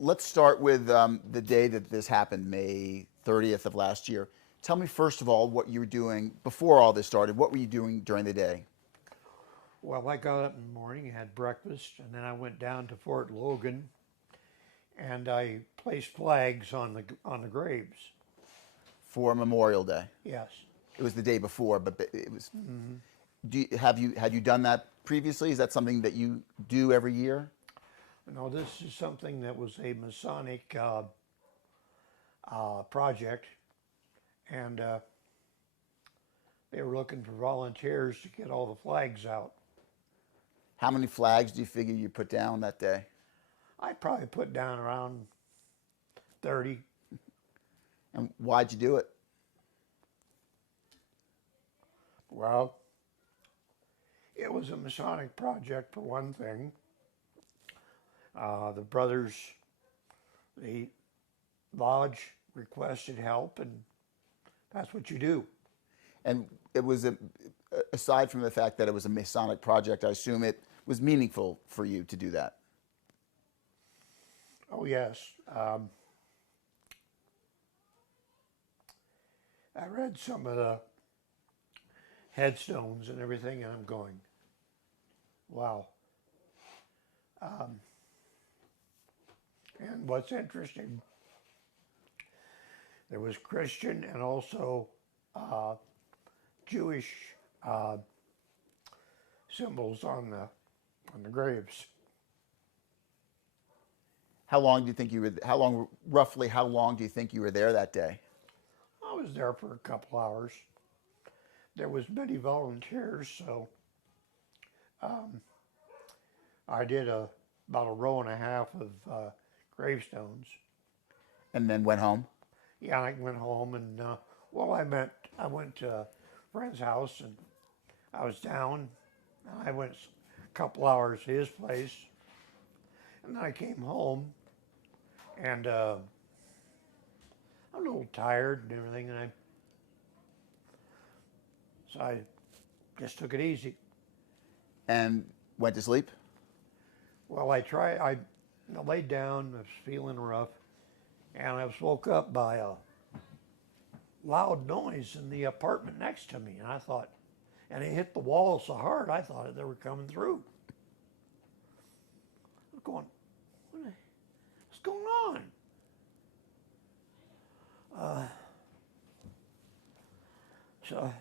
let's start with the day that this happened, May 30th of last year. Tell me first of all what you were doing before all this started. What were you doing during the day? Well, I got up in the morning, had breakfast, and then I went down to Fort Logan and I placed flags on the graves. For Memorial Day. Yes. It was the day before, but it was. Mm-hmm. Had you done that previously? Is that something that you do every year? No, this is something that was a Masonic project, and they were looking for volunteers to get all the flags out. How many flags do you figure you put down that day? I probably put down around 30. And why'd you do it? Well, it was a Masonic project for one thing. The brothers, the lodge requested help, and that's what you do. And it was aside from the fact that it was a Masonic project, I assume it was meaningful for you to do that. Oh, yes. I read some of the headstones and everything, and I'm going, wow. And what's interesting, there was Christian and also Jewish symbols on the graves. How long do you think you were? Roughly, how long do you think you were there that day? I was there for a couple hours. There was many volunteers, so I did about a row and a half of gravestones. And then went home? Yeah, I went home and I went to a friend's house and I was down. I went a couple hours to his place, and then I came home, and I'm a little tired and everything, and so I just took it easy. And went to sleep? Well, I laid down, I was feeling rough, and I was woke up by a loud noise in the apartment next to me, and I thought, and it hit the wall so hard, I thought they were coming through. I was going, what's going on? So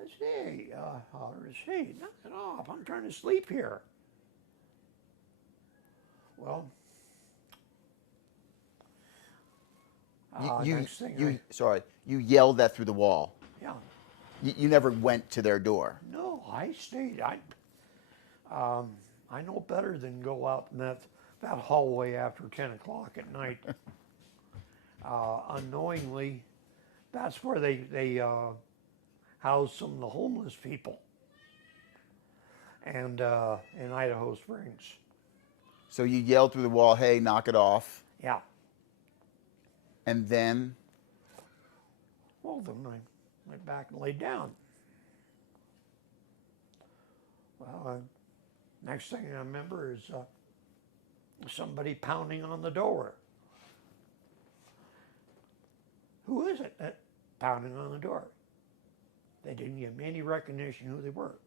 I said, hey, hollers, hey, knock it off. I'm trying to sleep here. Well, next thing you yelled that through the wall. yeah. You never went to their door. No, I stayed. I know better than go out in that hallway after 10 o'clock at night. Unknowingly, that's where they house some of the homeless people, and in Idaho Springs. So you yelled through the wall, hey, knock it off. Yeah. And then? Well, then I went back and laid down. Well, next thing I remember is somebody pounding on the door. Who is it that pounding on the door? They didn't give me any recognition who they were.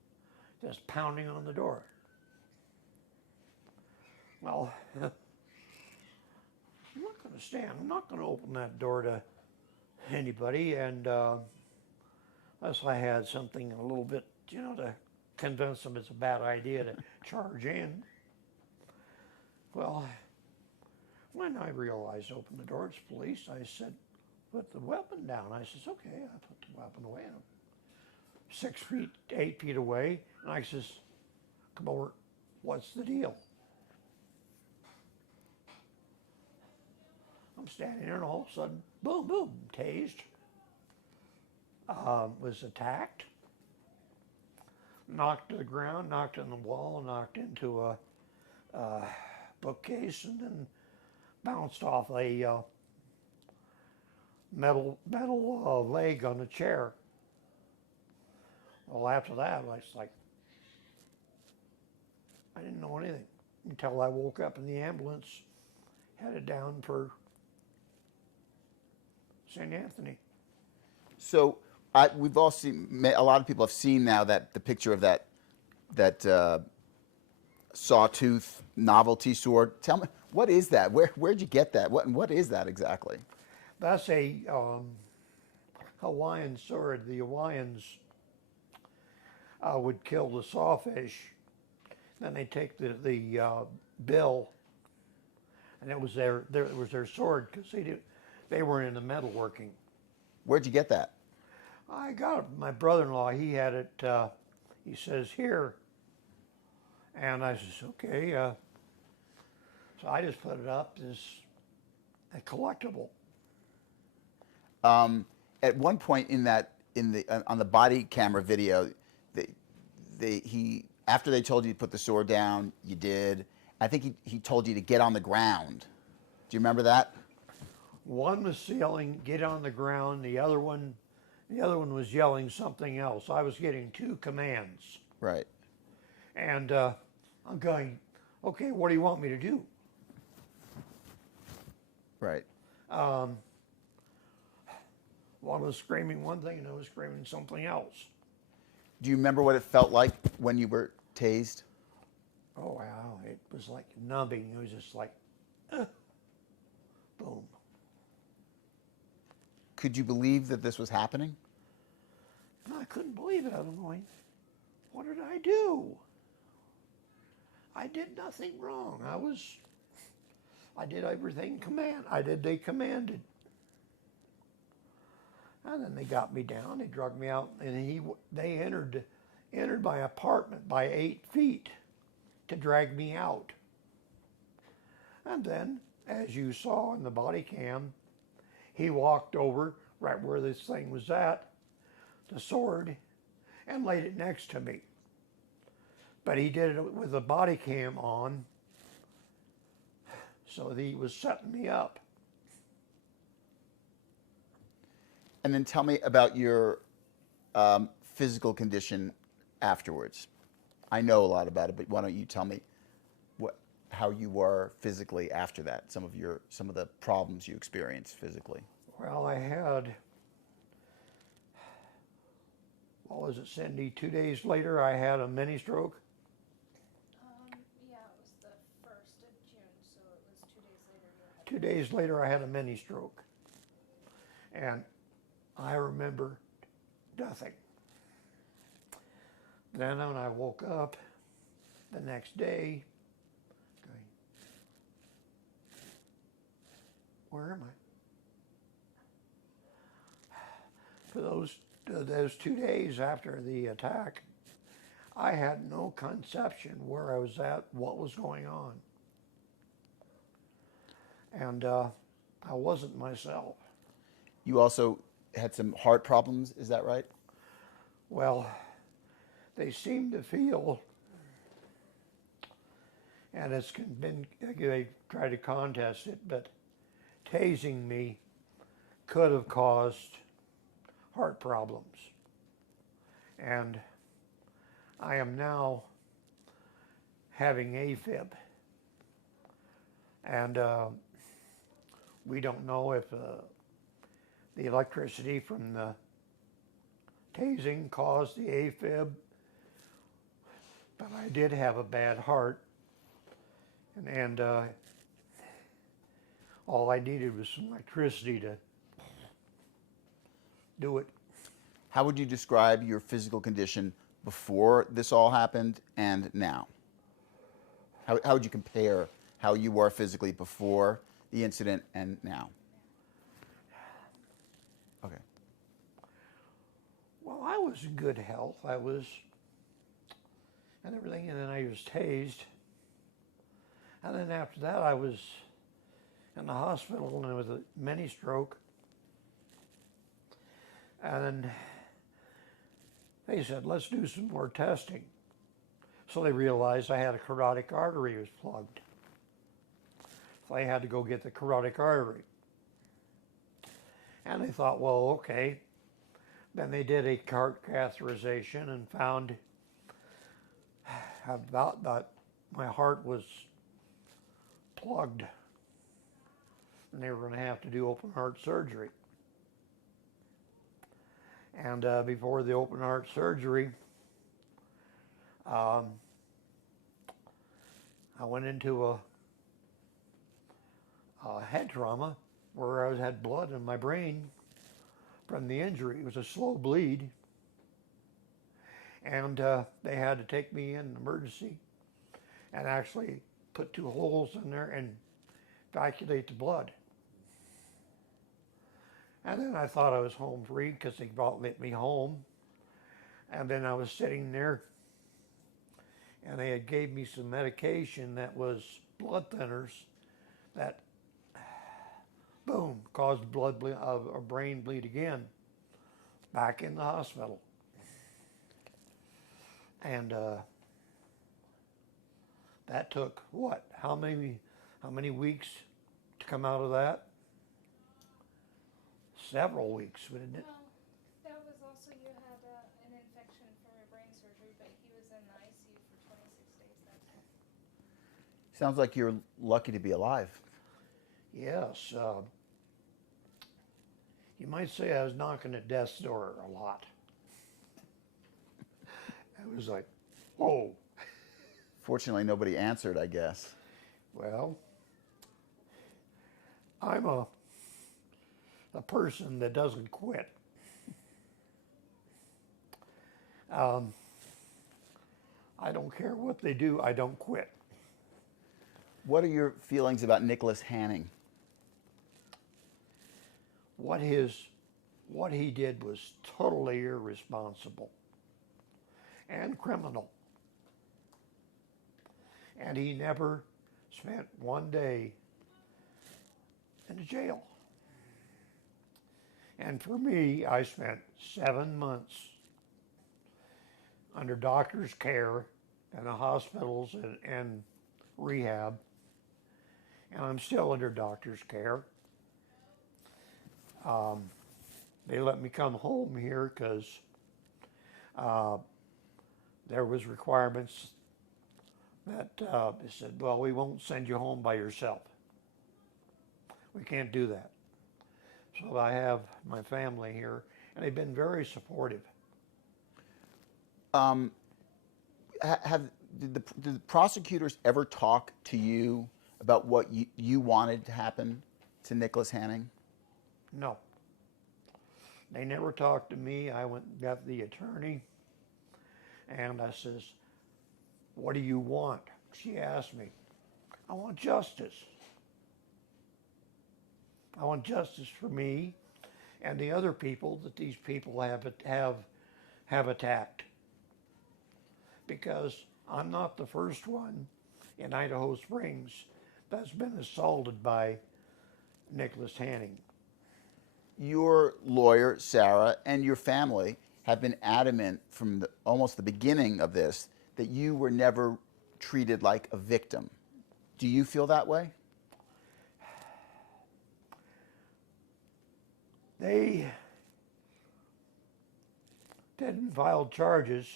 Just pounding on the door. Well, I'm not going to stand. I'm not going to open that door to anybody, and unless I had something a little bit, to convince them it's a bad idea to charge in. Well, when I realized open the door, it's police, I said, put the weapon down. I says, okay, I put the weapon away. I'm 6 feet, 8 feet away, and I says, come over, what's the deal? I'm standing there, and all of a sudden, boom, boom, tased. Was attacked, knocked to the ground, knocked on the wall, knocked into a bookcase, and then bounced off a metal leg on a chair. Well, after that, I was like, I didn't know anything. until I woke up in the ambulance, headed down for St. Anthony. So we've all seen, a lot of people have seen now that the picture of that sawtooth novelty sword. Tell me, what is that? Where'd you get that? What is that exactly? That's a Hawaiian sword. The Hawaiians would kill the sawfish, then they take the bill, and it was their sword because they weren't into metalworking. Where'd you get that? I got it. My brother-in-law, he had it. He says here, and I says okay. So I just put it up as a collectible. At one point on the body camera video, after they told you to put the sword down, you did. I think he told you to get on the ground. Do you remember that? One was yelling, "Get on the ground." The other one was yelling something else. I was getting two commands. Right. And I'm going, okay, what do you want me to do? Right. One was screaming one thing and I was screaming something else. Do you remember what it felt like when you were tased? Oh, wow. It was like numbing. It was just like, boom. Could you believe that this was happening? And I couldn't believe it. I'm going, what did I do? I did nothing wrong. I did everything they commanded. And then they got me down, they drug me out, and they entered my apartment by 8 feet to drag me out. And then, as you saw in the body cam, he walked over right where this thing was at, the sword, and laid it next to me. But he did it with the body cam on, so he was setting me up. And then tell me about your physical condition afterwards. I know a lot about it, but why don't you tell me how you were physically after that? Some of the problems you experienced physically. Well, I had, what was it, Cindy? 2 days later, I had a mini stroke. Yeah, it was the 1st of June, so it was 2 days later. 2 days later, I had a mini stroke. And I remember nothing. Then when I woke up the next day, going, where am I? For those 2 days after the attack, I had no conception where I was at, what was going on. And I wasn't myself. You also had some heart problems, is that right? Well, they seem to feel, and they tried to contest it, but tasing me could have caused heart problems. And I am now having AFib. And we don't know if the electricity from the tasing caused the AFib, but I did have a bad heart, and all I needed was some electricity to do it. How would you describe your physical condition before this all happened and now? How would you compare how you were physically before the incident and now? Okay. Well, I was in good health. And everything, and then I was tased. And then after that, I was in the hospital and with a mini stroke. And then they said, let's do some more testing. So they realized I had a carotid artery was plugged. So I had to go get the carotid artery. And they thought, well, okay. Then they did a heart catheterization and found about my heart was plugged, and they were going to have to do open heart surgery. And before the open heart surgery, I went into a head trauma where I had blood in my brain from the injury. It was a slow bleed, and they had to take me in emergency and actually put 2 holes in there and evacuate the blood. And then I thought I was home free because they let me home. And then I was sitting there, and they had gave me some medication that was blood thinners that, boom, caused a brain bleed again, back in the hospital. And that took what? How many weeks to come out of that? Several weeks, wouldn't it? Well, that was also, you had an infection from your brain surgery, but he was in the ICU for 26 days that time. Sounds like you're lucky to be alive. Yes. You might say I was knocking at death's door a lot. It was like, whoa. Fortunately, nobody answered, I guess. Well, I'm a person that doesn't quit. I don't care what they do, I don't quit. What are your feelings about Nicholas Hanning? What he did was totally irresponsible and criminal. And he never spent one day in a jail. And for me, I spent 7 months under doctor's care in the hospitals and rehab. And I'm still under doctor's care. They let me come home here because there was requirements that they said, well, we won't send you home by yourself. We can't do that. So I have my family here, and they've been very supportive. Did the prosecutors ever talk to you about what you wanted to happen to Nicholas Hanning? No. They never talked to me. I went and got the attorney, and I says, what do you want? She asked me. I want justice. I want justice for me and the other people that these people have attacked. Because I'm not the first one in Idaho Springs that's been assaulted by Nicholas Hanning. Your lawyer, Sarah, and your family have been adamant from almost the beginning of this that you were never treated like a victim. Do you feel that way? They didn't file charges,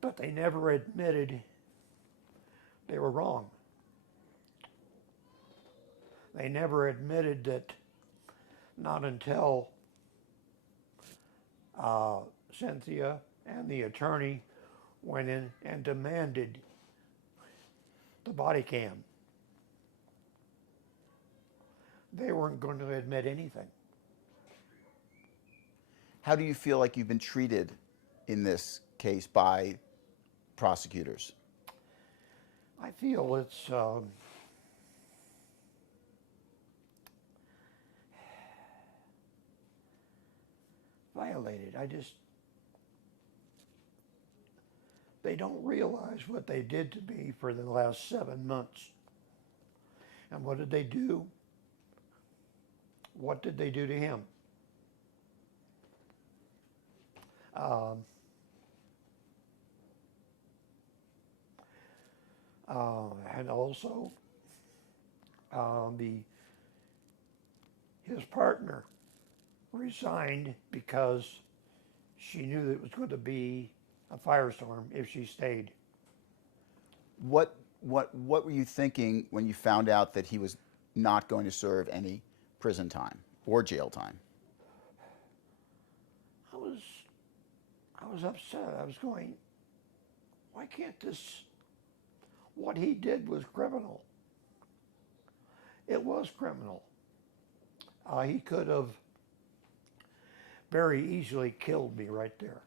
but they never admitted they were wrong. They never admitted that, not until Cynthia and the attorney went in and demanded the body cam. They weren't going to admit anything. How do you feel like you've been treated in this case by prosecutors? I feel it's violated. They don't realize what they did to me for the last 7 months. And what did they do? What did they do to him? And also, his partner resigned because she knew that it was going to be a firestorm if she stayed. What were you thinking when you found out that he was not going to serve any prison time or jail time? I was I was upset. I was going, why can't this? What he did was criminal. It was criminal. He could have very easily killed me right there.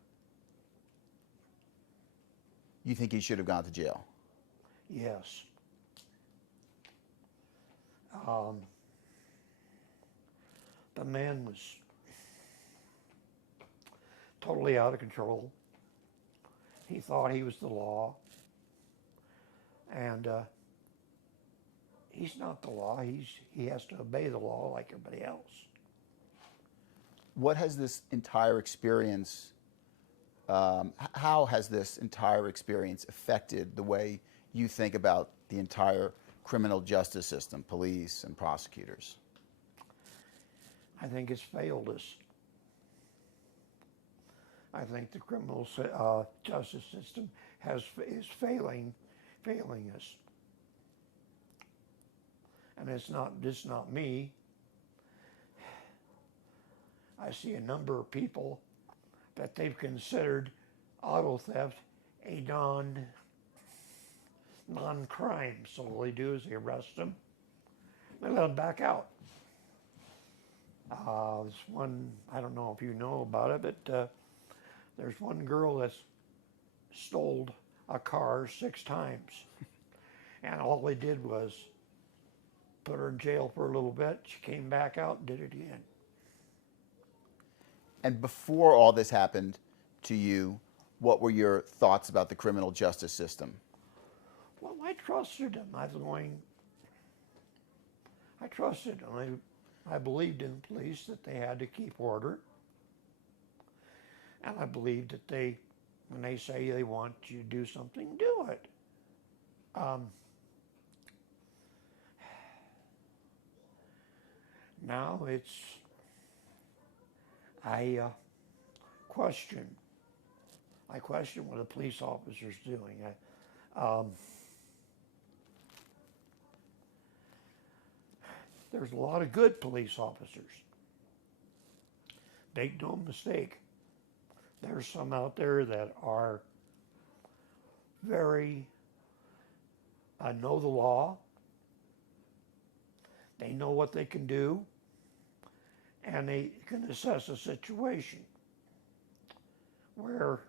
You think he should have gone to jail? Yes. Um, the man was totally out of control. He thought he was the law. And he's not the law. He has to obey the law like everybody else. What has this entire experience, how has this entire experience affected the way you think about the entire criminal justice system, police and prosecutors? I think it's failed us. I think the criminal justice system is failing us. And it's not me. I see a number of people that they've considered auto theft a non-crime. So all they do is they arrest them, they let them back out. There's one, I don't know if you know about it, but there's one girl that's stole a car 6 times. And all they did was put her in jail for a little bit. She came back out and did it again. And before all this happened to you, what were your thoughts about the criminal justice system? Well, I trusted him. I trusted him. I believed in the police that they had to keep order. And I believed that when they say they want you to do something, do it. Now I question what a police officer's doing. There's a lot of good police officers. Make no mistake. There's some out there that are very know the law. They know what they can do, and they can assess a situation where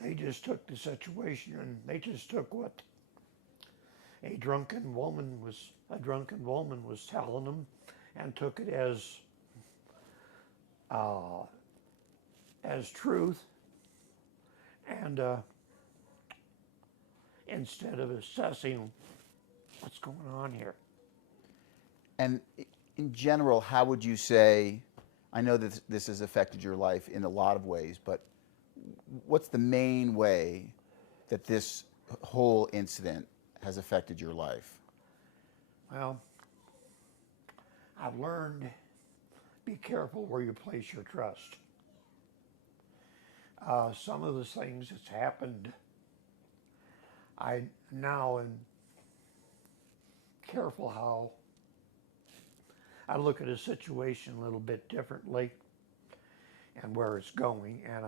they just took the situation and they just took what a drunken woman was telling them and took it as truth, and instead of assessing what's going on here. And in general, how would you say, I know that this has affected your life in a lot of ways, but what's the main way that this whole incident has affected your life? Well, I've learned, be careful where you place your trust. Some of the things that's happened, I now am careful how I look at a situation a little bit differently and where it's going, and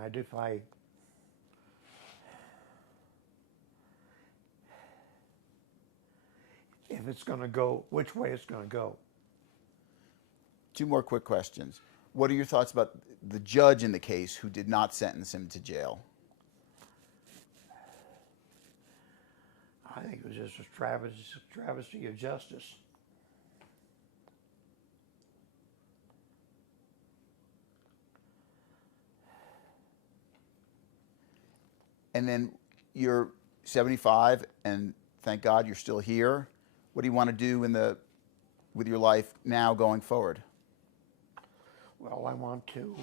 if it's going to go, which way it's going to go. 2 more quick questions. What are your thoughts about the judge in the case who did not sentence him to jail? I think it was just a travesty of justice. And then you're 75, and thank God you're still here. What do you want to do with your life now going forward? Well, I want to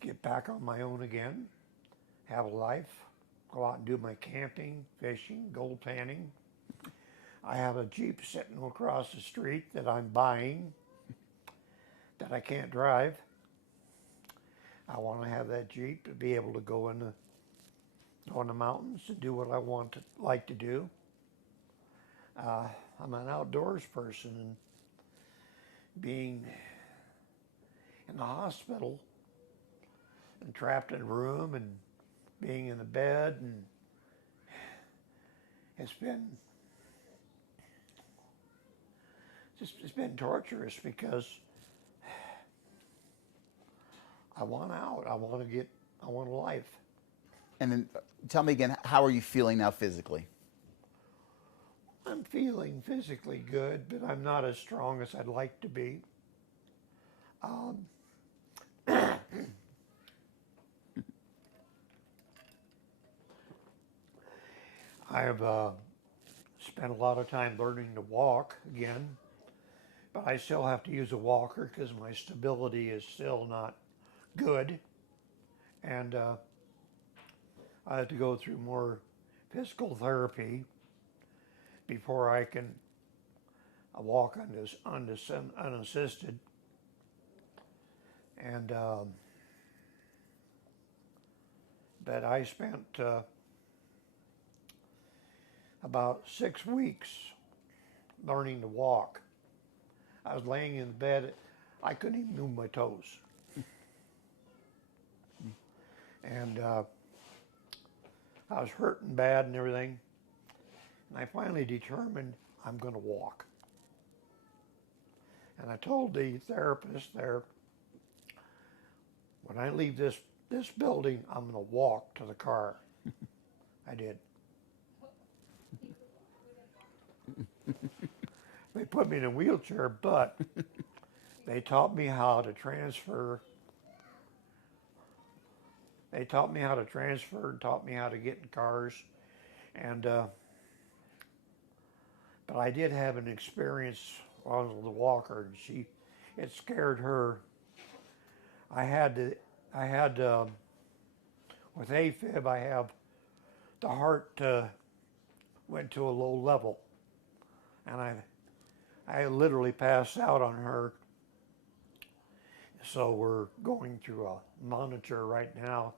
get back on my own again, have a life, go out and do my camping, fishing, gold panning. I have a Jeep sitting across the street that I'm buying that I can't drive. I want to have that Jeep to be able to go in the go in the mountains and do what I like to do. I'm an outdoors person, and being in the hospital and trapped in a room and being in the bed, and it's been torturous because I want out. I want a life. And then tell me again, how are you feeling now physically? I'm feeling physically good, but I'm not as strong as I'd like to be. I have spent a lot of time learning to walk again, but I still have to use a walker because my stability is still not good. And I have to go through more physical therapy before I can walk unassisted. And but I spent about 6 weeks learning to walk. I was laying in bed, I couldn't even move my toes. And I was hurting bad and everything. And I finally determined I'm going to walk. And I told the therapist there, when I leave this building, I'm going to walk to the car. I did. They put me in a wheelchair, but they taught me how to transfer. They taught me how to transfer and taught me how to get in cars. And but I did have an experience while I was with a walker, and it scared her. I had with AFib, I have the heart went to a low level, and I literally passed out on her. So we're going through a monitor right now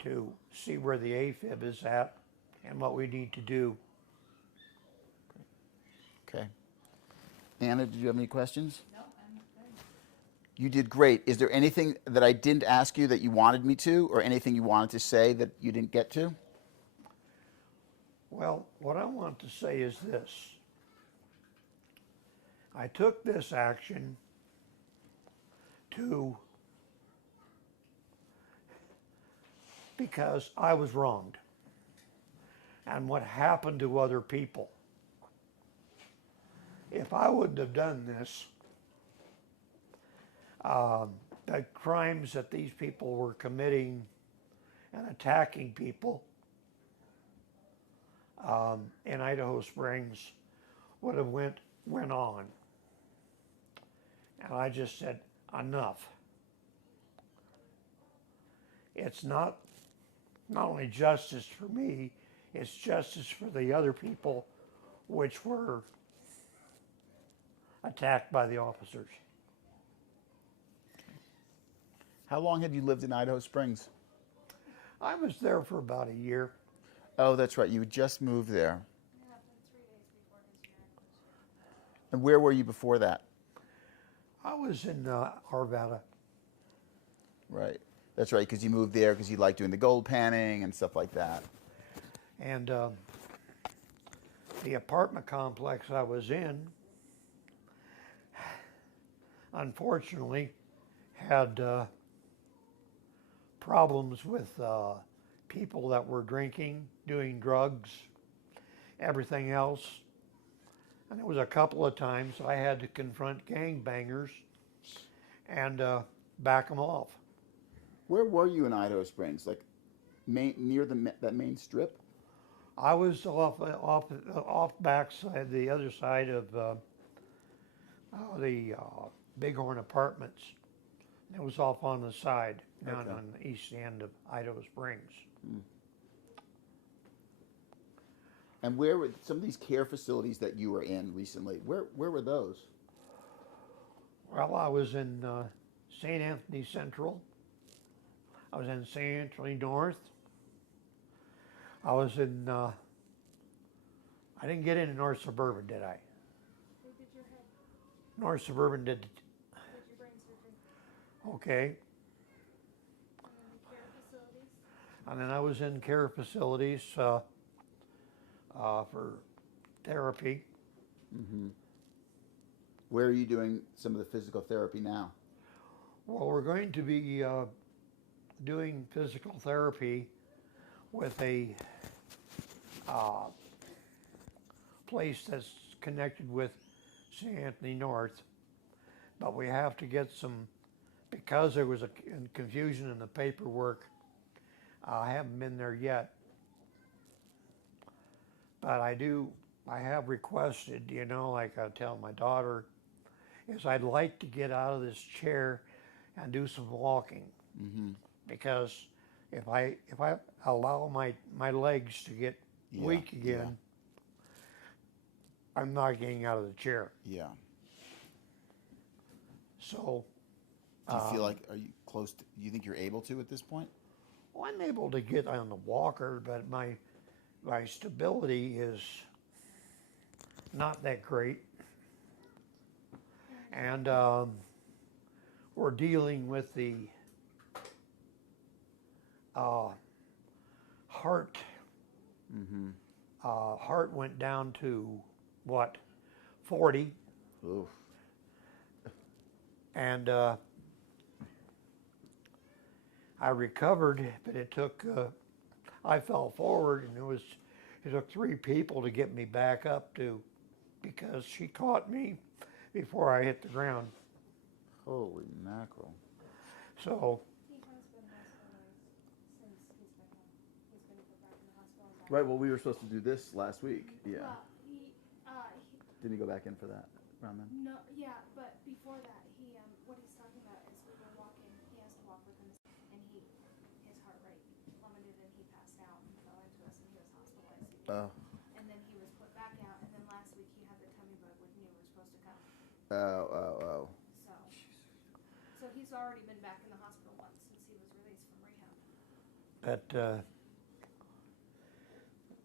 to see where the AFib is at and what we need to do. Okay. Anna, did you have any questions? No, I'm good. You did great. Is there anything that I didn't ask you that you wanted me to, or anything you wanted to say that you didn't get to? Well, what I want to say is this. I took this action because I was wronged and what happened to other people. If I wouldn't have done this, the crimes that these people were committing and attacking people in Idaho Springs would have went on. And I just said, enough. It's not only justice for me, it's justice for the other people which were attacked by the officers. How long had you lived in Idaho Springs? I was there for about a year. Oh, that's right. You had just moved there. It happened 3 days before his hearing. And where were you before that? I was in Arvada. Right. That's right, because you moved there because you liked doing the gold panning and stuff like that. And the apartment complex I was in, unfortunately, had problems with people that were drinking, doing drugs, everything else. And there was a couple of times I had to confront gangbangers and back them off. Where were you in Idaho Springs? Like near that main strip? I was off backside, the other side of the Bighorn Apartments. It was off on the side, down on the east end of Idaho Springs. Hmm. And where were some of these care facilities that you were in recently? Where were those? Well, I was in St. Anthony Central. I was in St. Anthony North. I was in, I didn't get into North Suburban, did I? They did your head, North Suburban did, did your brain surgery, okay. and then the care facilities. And then I was in care facilities for therapy. Where are you doing some of the physical therapy now? Well, we're going to be doing physical therapy with a place that's connected with St. Anthony North, but we have to get some, because there was a confusion in the paperwork, I haven't been there yet, but I have requested, you know, like I tell my daughter, is I'd like to get out of this chair and do some walking, because if I allow my legs to get weak again, I'm not getting out of the chair. Yeah. So, Do you feel like, are you close to, do you think you're able to at this point? well, I'm able to get on the walker, but my stability is not that great. And we're dealing with the heart. Heart went down to what, 40, Oof. and I recovered, but it took. I fell forward, and it took 3 people to get me back up to, because she caught me before I hit the ground. Holy mackerel. So, He has been hospitalized since he's been home. He's been put back in the hospital. Right, well, we were supposed to do this last week. Yeah. Well, Didn't he go back in for that around then? no, yeah, but before that, what he's talking about is we were walking, he has to walk with him, and his heart rate plummeted, and he passed out and fell into us, and he was hospitalized. Oh. And then he was put back out, and then last week he had the tummy bug when you were supposed to come. Oh. So he's already been back in the hospital once since he was released from rehab. but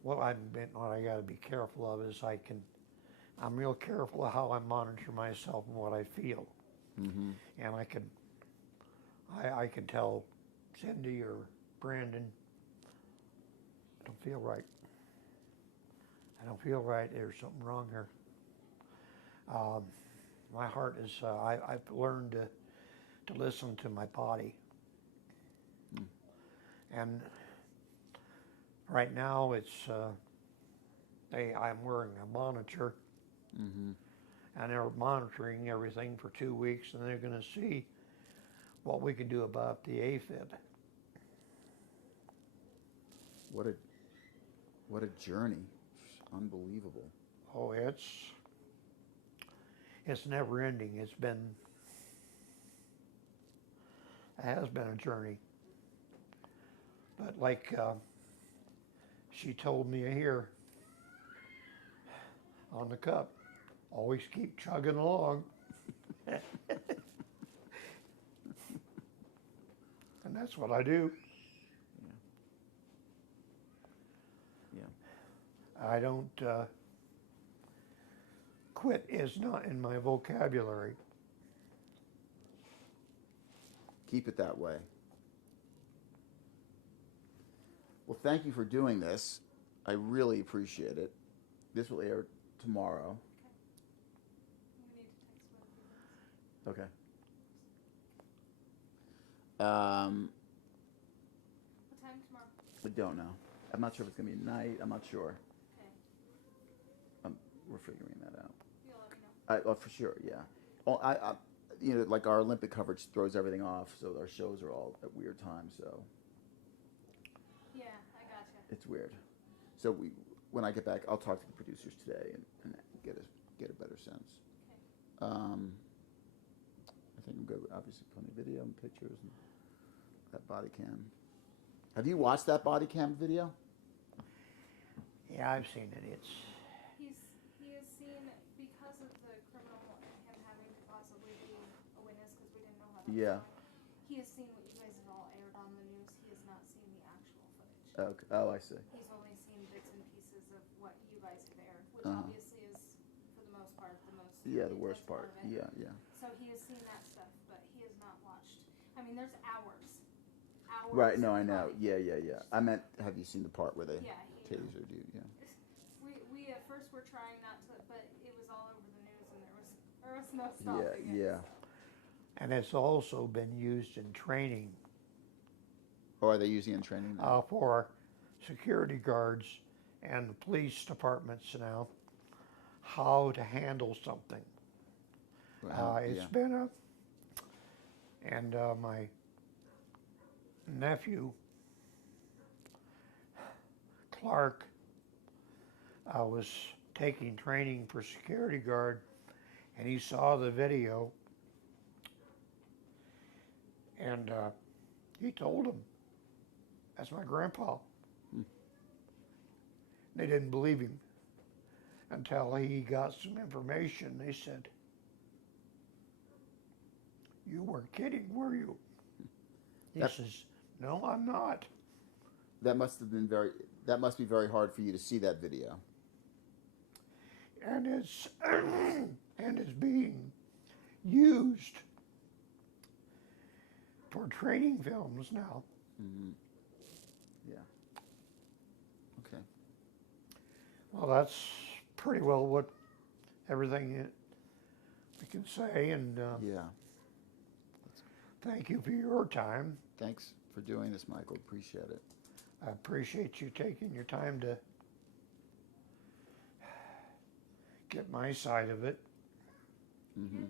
what I got to be careful of is I'm real careful of how I monitor myself and what I feel. And I can tell Cindy or Brandon, I don't feel right. I don't feel right. There's something wrong here. My heart is. I've learned to listen to my body. And right now it's. I'm wearing a monitor. And they're monitoring everything for 2 weeks, and they're going to see what we can do about the AFib. What a journey. Unbelievable. Oh, it's never ending. It has been a journey. But like she told me here on the cup, always keep chugging along. And that's what I do. Yeah. I don't, quit is not in my vocabulary. Keep it that way. Well, thank you for doing this. I really appreciate it. This will air tomorrow. We need to text one of you guys. Okay. What time tomorrow? I don't know. I'm not sure if it's going to be night. I'm not sure. Okay, We're figuring that out. you'll let me know. For sure, yeah. Oh, you know, like our Olympic coverage throws everything off, so our shows are all at weird times. So Yeah, I gotcha. it's weird. So when I get back, I'll talk to the producers today and get a better sense. Okay. I think I'm good. Obviously, plenty of video and pictures and that body cam. Have you watched that body cam video? Yeah, I've seen it. He has seen, because of the criminal, him having to possibly be a witness because we didn't know how that was Yeah. going. He has seen what you guys have all aired on the news. He has not seen the actual footage. Okay. Oh, I see. He's only seen bits and pieces of what you guys have aired, which Uh-huh. obviously is, for the most part, the most Yeah, the intense worst part. of it. Yeah, yeah. So he has seen that stuff, but he has not watched. I mean, there's hours. Hours. Right. No, I of know. body Yeah, cam yeah, yeah. footage. I meant, have you seen the part where they Yeah, tasered you? Yeah. we at first were trying not to, but it was all over the news, and there was no stopping Yeah, it. yeah. So. And it's also been used in training Or are they using it in training now? for security guards and the police departments now, how to handle something. It's Yeah. been a, and my nephew, Clark, was taking training for security guard, and he saw the video, and he told him, "That's my grandpa." They didn't believe him until he got some information. They said, "You weren't kidding, were you?" He That- says, "No, I'm not." That must have been very. That must be very hard for you to see that video. And it's and it's being used for training films now. Mm-hmm. Yeah. Okay. Well, that's pretty well what everything I can say. And Yeah. thank you for your time. Thanks for doing this, Michael. Appreciate it. I appreciate you taking your time to get my side of it. Mm-hmm. Yeah,